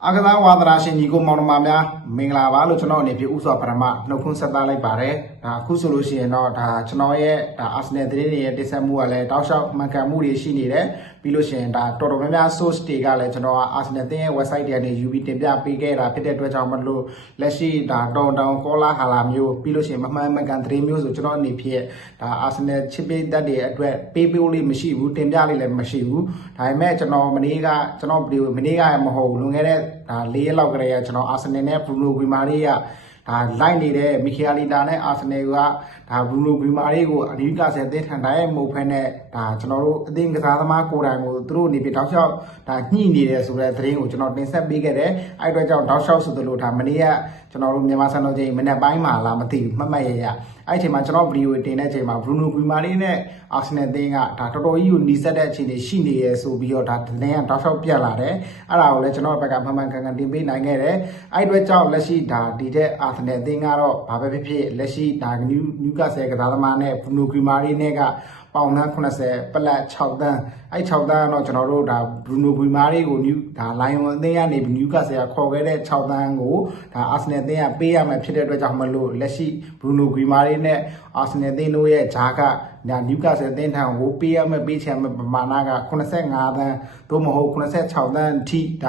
အာကစားဝါသနာရှင်ညီကိုမောင်နှမများမင်္ဂလာပါလို့ကျွန်တော်အနေဖြင့်ဥစွာပထမနှုတ်ခွန်းဆက်သလိုက်ပါတယ်ဒါအခုဆိုလို့ရှိရင်တော့ဒါကျွန်တော်ရဲ့ဒါအာဆင်နယ်သတင်းတွေရဲ့တိဆက်မှုကလည်းတောက်လျှောက်မှန်ကန်မှုတွေရှိနေတယ်ပြီးလို့ရှိရင်ဒါတော်တော်များများ source တွေကလည်းကျွန်တော်ကအာဆင်နယ်တင်းရဲ့ website တွေကနေယူပြီးတင်ပြပေးခဲ့တာဖြစ်တဲ့အတွက်ကြောင့်မလို့လက်ရှိဒါတောင်ကောလာဟာလာမျိုးပြီးလို့ရှိရင်မမှန်မှန်ကန်သတင်းမျိုးဆိုကျွန်တော်အနေဖြင့်ဒါအာဆင်နယ်ချစ်ပေးတတ်တဲ့အတွက်ပေးပေးလေးမရှိဘူးတင်ပြလေးလည်းမရှိဘူးဒါပေမဲ့ကျွန်တော်မနေ့ကကျွန်တော်ဗီဒီယိုမနေ့ကမဟုတ်ဘူးလွန်ခဲ့တဲ့ဒါ၄ရက်လောက်ကလေးကကျွန်တော်အာဆင်နယ်နဲ့ဘရူနိုဂရီမာရီကဒါလိုက်နေတဲ့မီခီယာလီတာနဲ့အာဆင်နယ်ကဒါဘရူနိုဂရီမာရီကိုအနီးကဆယ်အသင်းထန်တိုင်းရဲ့မဟုတ်ဖက်နဲ့ဒါကျွန်တော်တို့အသင်းကစားသမားကိုယ်တိုင်ကိုသူတို့နေပြီးတောက်လျှောက်ဒါညှိနေတယ်ဆိုတဲ့သတင်းကိုကျွန်တော်တင်ဆက်ပေးခဲ့တယ်အဲ့အတွက်ကြောင့်တောက်လျှောက်ဆိုသလိုဒါမနေ့ကကျွန်တော်တို့မြန်မာစံတော်ချိန်မနေ့ပိုင်းမှာလာမသိဘူးမှတ်မှတ်ရအဲ့အချိန်မှာကျွန်တော်ဗီဒီယိုတင်တဲ့အချိန်မှာဘရူနိုဂရီမာရီနဲ့အာဆင်နယ်အသင်းကဒါတော်တော်ကြီးကိုနီးစပ်တဲ့အခြေအနေရှိနေရဆိုပြီးတော့ဒါသတင်းကတောက်လျှောက်ပြတ်လာတယ်အဲ့ဒါကိုလည်းကျွန်တော်ဘက်ကမှန်မှန်ကန်ကန်တင်ပေးနိုင်ခဲ့တယ်အဲ့အတွက်ကြောင့်လက်ရှိဒါဒီတဲ့အာဆင်နယ်အသင်းကတော့ဘာပဲဖြစ်ဖြစ်လက်ရှိဒါနယူကာဆယ်ကစားသမားနဲ့ဘရူနိုဂရီမာရီနဲ့ကပေါင်သန်း80ပလက်6တန်းအဲ့6တန်းတော့ကျွန်တော်တို့ဒါဘရူနိုဂရီမာရီကိုဒါလိုင်ဝမ်အသင်းကနေနယူကာဆယ်ကခေါ်ခဲ့တဲ့6တန်းကိုဒါအာဆင်နယ်အသင်းကပေးရမယ်ဖြစ်တဲ့အတွက်ကြောင့်မလို့လက်ရှိဘရူနိုဂရီမာရီနဲ့အာဆင်နယ်အသင်းတို့ရဲ့ဂျာကဒါနယူကာဆယ်အသင်းထံကိုပေးရမယ်ပေးချင်မယ်ပမာဏက85တန်းသို့မဟုတ်86တန်းအထိဒ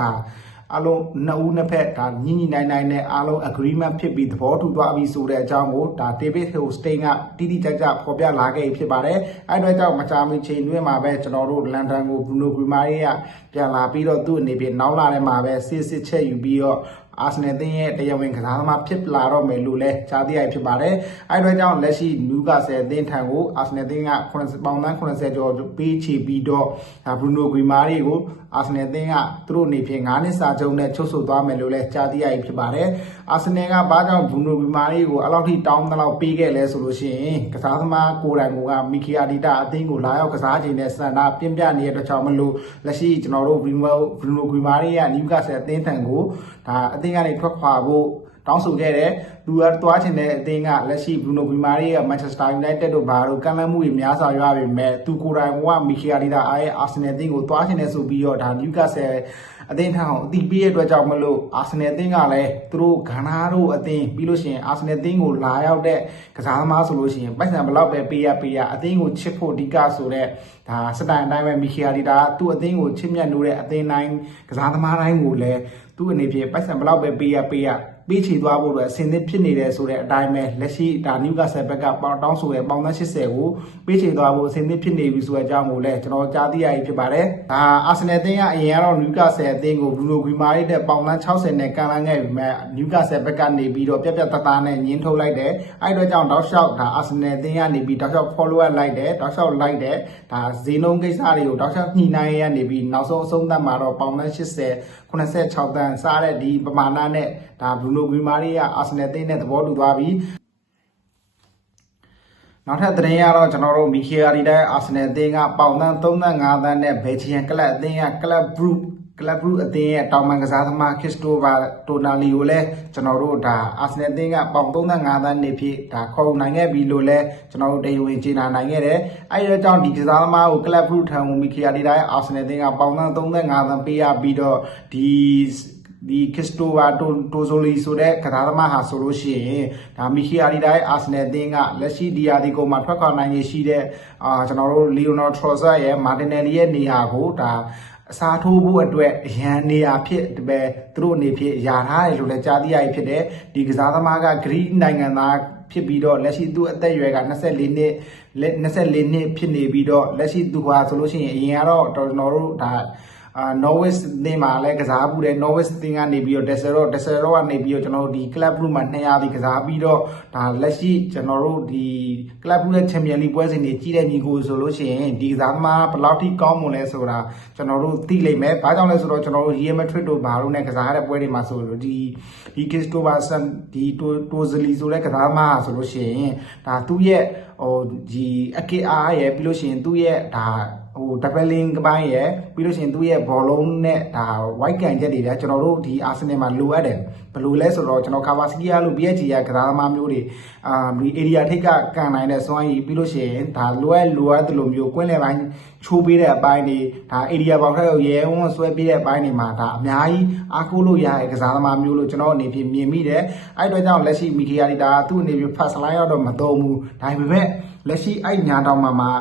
ါအားလုံးနှစ်ဦးနှစ်ဖက်ဒါညှိနိုင်နဲ့အားလုံး agreement ဖြစ်ပြီးသဘောတူသွားပြီဆိုတဲ့အကြောင်းကိုဒါ David Hosting ကတိတိကျကျဖော်ပြလာခဲ့ဖြစ်ပါတယ်အဲ့အတွက်ကြောင့်မကြာမီချိန်တွင်းမှာပဲကျွန်တော်တို့လန်ဒန်ကိုဘရူနိုဂရီမာရီကပြန်လာပြီးတော့သူ့အနေဖြင့်နောက်လာတဲ့မှာပဲစစ်ချက်ယူပြီးတော့အာဆင်နယ်အသင်းရဲ့တရားဝင်ကစားသမားဖြစ်လာတော့မယ်လို့လည်းကြားသိရဖြစ်ပါတယ်အဲ့အတွက်ကြောင့်လက်ရှိနယူကာဆယ်အသင်းထံကိုအာဆင်နယ်အသင်းကပေါင်သန်း80ကျော်ပေးချေပြီးတော့ဘရူနိုဂရီမာရီကိုအာဆင်နယ်အသင်းကသူတို့အနေဖြင့်9နှစ်စာချုပ်နဲ့ချုပ်ဆိုသွားမယ်လို့လည်းကြားသိရဖြစ်ပါတယ်အာဆင်နယ်ကဘာကြောင့်ဘရူနိုဂရီမာရီကိုအဲ့လောက်ထိတောင်းတလောက်ပေးခဲ့လဲဆိုလို့ရှိရင်ကစားသမားကိုယ်တိုင်ကမီခီယာဒီတာအသင်းကိုလာရောက်ကစားခြင်းနဲ့စံတာပြင်းပြနေတဲ့အတွက်ကြောင့်မလို့လက်ရှိကျွန်တော်တို့ဘရူနိုဂရီမာရီကနယူကာဆယ်အသင်းထံကိုဒါအသင်းကနေထွက်ခွာဖို့တောင်းဆိုခဲ့တယ်သူကသွားချင်တဲ့အသင်းကလက်ရှိဘရူနိုဂရီမာရီရဲ့မန်ချက်စတာယူနိုက်တက်တို့ဘာလို့ကမ်းလှမ်းမှုတွေများစွာရွာပေမဲ့သူကိုယ်တိုင်ကမီခီယာဒီတာရဲ့အာဆင်နယ်အသင်းကိုသွားချင်တယ်ဆိုပြီးတော့ဒါနယူကာဆယ်အသင်းထံကိုအတိပေးရတဲ့အတွက်ကြောင့်မလို့အာဆင်နယ်အသင်းကလည်းသူတို့ဂန္ဓာတို့အသင်းပြီးလို့ရှိရင်အာဆင်နယ်အသင်းကိုလာရောက်တဲ့ကစားသမားဆိုလို့ရှိရင်ပိုက်ဆံဘလောက်ပဲပေးရအသင်းကိုချစ်ဖို့အဓိကဆိုတဲ့ဒါစတိုင်အတိုင်းပဲမီခီယာဒီတာသူ့အသင်းကိုချစ်မြတ်လို့တဲ့အသင်းတိုင်းကစားသမားတိုင်းကိုလည်းသူ့အနေဖြင့်ပိုက်ဆံဘလောက်ပဲပေးချေသွားဖို့အတွက်အဆင်သင့်ဖြစ်နေတယ်ဆိုတဲ့အတိုင်းပဲလက်ရှိဒါနယူကာဆယ်ဘက်ကတောင်းဆိုတဲ့ပေါင်သန်း80ကိုပေးချေသွားဖို့အဆင်သင့်ဖြစ်နေပြီဆိုတဲ့အကြောင်းကိုလည်းကျွန်တော်ကြားသိရပြီဖြစ်ပါတယ်ဒါအာဆင်နယ်အသင်းကအရင်ကတော့နယူကာဆယ်အသင်းကိုဘရူနိုဂရီမာရီတဲ့ပေါင်သန်း60နဲ့ကန်လန်းခဲ့ပြီမဲ့နယူကာဆယ်ဘက်ကနေပြီးတော့ပြတ်သားနဲ့ညှင်းထုတ်လိုက်တယ်အဲ့အတွက်ကြောင့်တောက်လျှောက်ဒါအာဆင်နယ်အသင်းကနေပြီးတောက်လျှောက် follow up လိုက်တယ်တောက်လျှောက်လိုက်တယ်ဒါဈေးနှုန်းကိစ္စတွေကိုတောက်လျှောက်ညှိနှိုင်းရနေပြီးနောက်ဆုံးအဆုံးသတ်မှာတော့ပေါင်သန်း80 86တန်းစားတဲ့ဒီပမာဏနဲ့ဒါဘရူနိုဂရီမာရီကအာဆင်နယ်အသင်းနဲ့သဘောတူသွားပြီနောက်ထပ်သတင်းရတော့ကျွန်တော်တို့မီခီယာရီတိုင်းအာဆင်နယ်အသင်းကပေါင်သန်း35တန်းနဲ့ဘယ်ချီယန်ကလပ်အသင်းကကလပ်ဘရူအသင်းရဲ့တောင်ပန်ကစားသမားခရစ်စတိုဗာတိုနာလီကိုလည်းကျွန်တော်တို့ဒါအာဆင်နယ်အသင်းကပေါင်35တန်းနေဖြစ်ဒါခေါ်နိုင်ခဲ့ပြီလို့လည်းကျွန်တော်တို့တရားဝင်ကြေညာနိုင်ခဲ့တယ်အဲ့ဒီကြောင့်ဒီကစားသမားကိုကလပ်ဘရူထံကိုမီခီယာရီတိုင်းအာဆင်နယ်အသင်းကပေါင်သန်း35တန်းပေးရပြီးတော့ဒီခရစ်စတိုဗာတိုဇိုလီဆိုတဲ့ကစားသမားဟာဆိုလို့ရှိရင်ဒါမီခီယာရီတိုင်းအာဆင်နယ်အသင်းကလက်ရှိဒီယာဒီကိုမှာထွက်ခွာနိုင်ရရှိတဲ့ကျွန်တော်တို့လီယိုနယ်ထရော်ဆာရဲ့မာတင်နယ်လီရဲ့နေရာကိုဒါအစားထိုးဖို့အတွက်ရန်နေရာဖြစ်ပဲသူတို့အနေဖြင့်ယာထားတယ်လို့လည်းကြားသိရဖြစ်တယ်ဒီကစားသမားကဂရိနိုင်ငံသားဖြစ်ပြီးတော့လက်ရှိသူ့အသက်အရွယ်က24နှစ်ဖြစ်နေပြီးတော့လက်ရှိသူဟာဆိုလို့ရှိရင်အရင်ကတော့ကျွန်တော်တို့ဒါNorwich နေမှာလည်းကစားဘူးတယ် Norwich တင်ကနေပြီးတော့ Desero ကနေပြီးတော့ကျွန်တော်တို့ဒီ Club Blue မှာ200ဒီကစားပြီးတော့ဒါလက်ရှိကျွန်တော်တို့ဒီ Club Blue ရဲ့ Champion League ပွဲစဉ်တွေကြီးတဲ့ညီကိုဆိုလို့ရှိရင်ဒီကစားသမားဘယ်လောက်ထိကောင်းမလဲဆိုတာကျွန်တော်တို့သိလိမ့်မယ်။ဘာကြောင့်လဲဆိုတော့ကျွန်တော်တို့ Real Madrid တို့ဘာလို့နဲ့ကစားရတဲ့ပွဲတွေမှာဆိုလို့ဒီCristobalဒီTozzoli ဆိုတဲ့ကစားသမားဆိုလို့ရှိရင်ဒါသူ့ရဲ့ဒီအကေအားရဲ့ပြီးလို့ရှိရင်သူ့ရဲ့ဒါ double link ကပိုင်းရယ်ပြီးလို့ရှိရင်သူ့ရဲ့ဘောလုံးနဲ့ဒါ white ကန်ချက်တွေဗျာကျွန်တော်တို့ဒီ Arsenal မှာလိုအပ်တယ်ဘယ်လိုလဲဆိုတော့ကျွန်တော် Kawasaki လို့ PSG ကကစားသမားမျိုးတွေဒီ area ထိပ်ကကန်နိုင်တဲ့စွမ်းရည်ပြီးလို့ရှိရင်ဒါလိုအပ်တယ်လို့မျိုးကွင်းလယ်ပိုင်းချိုးပေးတဲ့အပိုင်းတွေဒါ area ပေါက်ထက်ရဲဝန်းဆွဲပေးတဲ့အပိုင်းတွေမှာဒါအများကြီးအားကိုးလို့ရတဲ့ကစားသမားမျိုးလို့ကျွန်တော်အနေဖြင့်မြင်မိတယ်အဲ့အတွက်ကြောင့်လက်ရှိ Mikel Arteta သူ့အနေဖြင့် first line တော့မသုံးဘူးဒါပေမဲ့လက်ရှိအဲ့ညာတောင်မှာ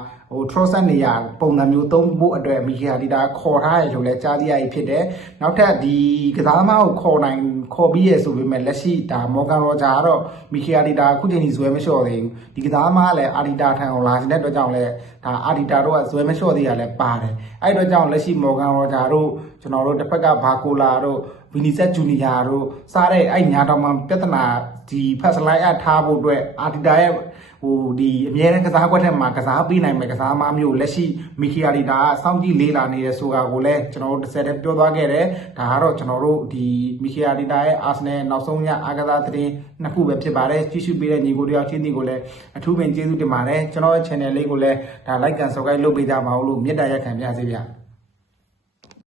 Trossard နေရာပုံစံမျိုးသုံးဖို့အတွက် Mikel Arteta ခေါ်ထားရလို့လည်းကြားသိရပြီဖြစ်တယ်။နောက်ထပ်ဒီကစားသမားကိုခေါ်ပြီးရဆိုပေမဲ့လက်ရှိဒါ Morgan Roger ကတော့ Mikel Arteta အခုချိန်ကြီးဇွဲမလျှော့သေးဘူး။ဒီကစားသမားကလည်း Arteta ထံကိုလာတဲ့အတွက်ကြောင့်လည်းဒါ Arteta တို့ကဇွဲမလျှော့သေးရလဲပါတယ်။အဲ့အတွက်ကြောင့်လက်ရှိ Morgan Roger တို့ကျွန်တော်တို့တစ်ဖက်က Barcola တို့ Vinicius Junior တို့စားတဲ့အဲ့ညာတောင်မှပြဿနာဒီ first line အထားဖို့အတွက် Arteta ရဲ့ဒီအမြဲတမ်းကစားကွက်ထက်မှာကစားပေးနိုင်မယ်ကစားသမားမျိုးလက်ရှိ Mikel Arteta ကစောင့်ကြည့်လေးလာနေတဲ့ဆိုတာကိုလည်းကျွန်တော်တို့တစ်ဆက်တည်းပြောသွားခဲ့တယ်ဒါကတော့ကျွန်တော်တို့ဒီ Mikel Arteta ရဲ့ Arsenal နောက်ဆုံးညအားကစားသတင်းနှစ်ခုပဲဖြစ်ပါတယ်ကြည့်ရှုပေးတဲ့ညီကိုတယောက်ချင်းစီကိုလည်းအထူးပင်ကျေးဇူးတင်ပါတယ်ကျွန်တော်ရဲ့ channel လေးကိုလည်းဒါ like and subscribe လုပ်ပေးကြပါဦးလို့မေတ္တာရပ်ခံပါစေဗျာ